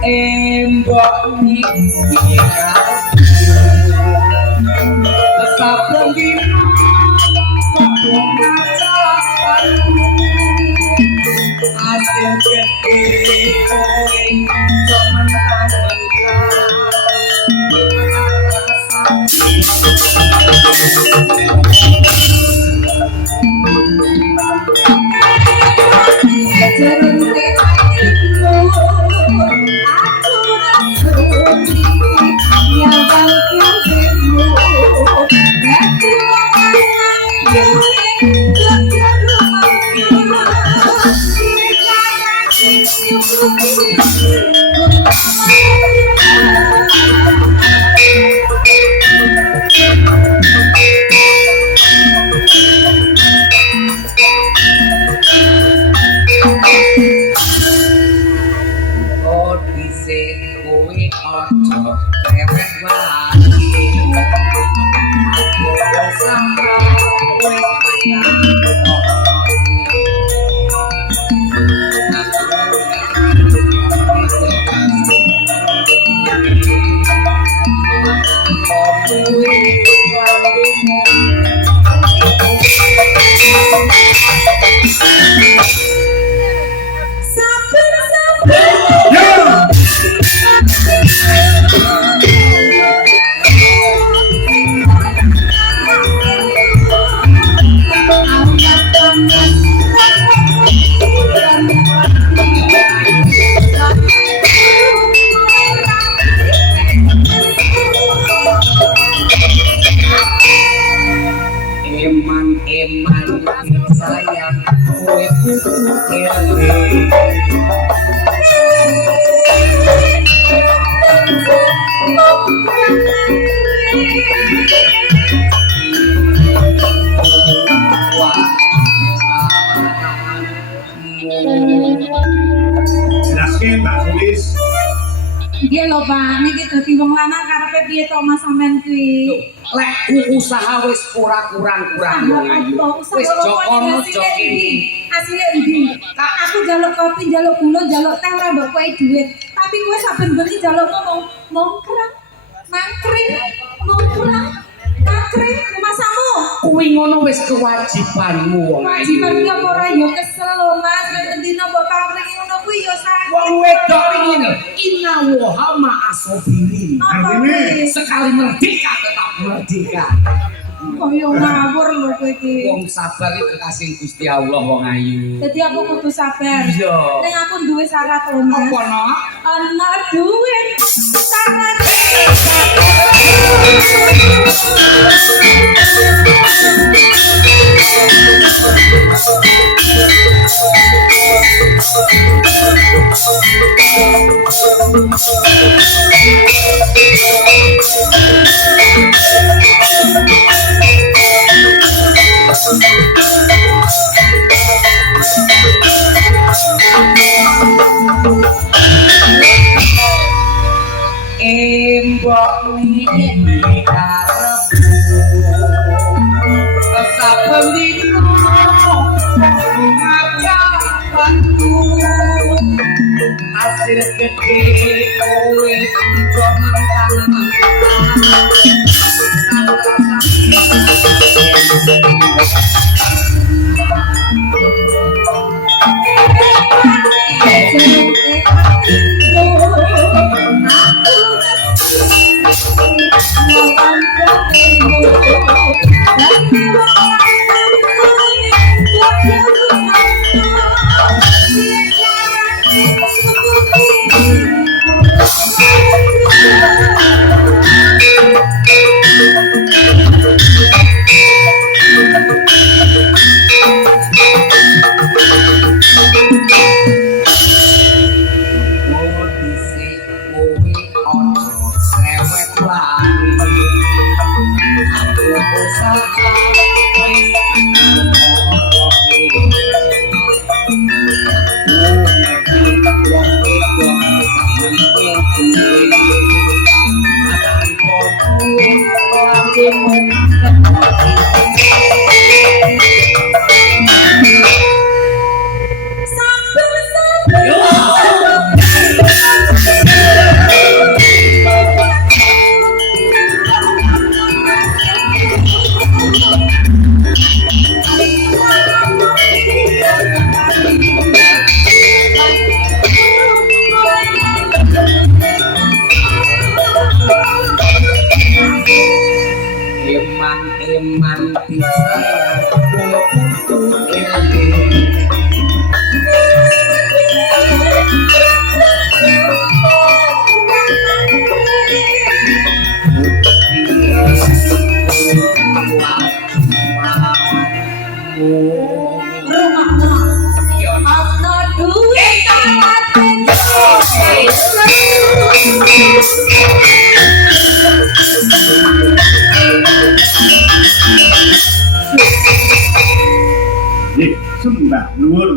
Embok iki tetap dina kok ngacakan hasil gede kowe jaman Iya lho Pak, niki dadi wong lanang karepe piye to Mas sampean kuwi? Lek usaha wis ora kurang-kurang wis jokono jokene. Asile ndi? Aku njaluk kopi, njaluk gula, njaluk teh ora mbok kowe dhuwit. Tapi kowe saben bengi njaluk ngomong mongkrang, mangkring, mongkrang, mangkring masamu. Kuwi ngono wis kewajibanmu wong ayu. Kewajiban ki apa ora ya kesel lho Mas, nek dina mbok pangkring ngono kuwi ya sakit. Wong wedok iki lho, inna wa ma'asobirin. Artine sekali merdeka tetap merdeka. Kaya ngawur lho kowe iki. Wong sabar iki kekasih Gusti Allah wong ayu. Dadi aku kudu sabar. Iya. Ning aku duwe syarat lho Mas. Apa no? Ana duit syarat. Embok iki karepku saben dina ngacakanku hasil gede kowe jaman นี่sembah nuwun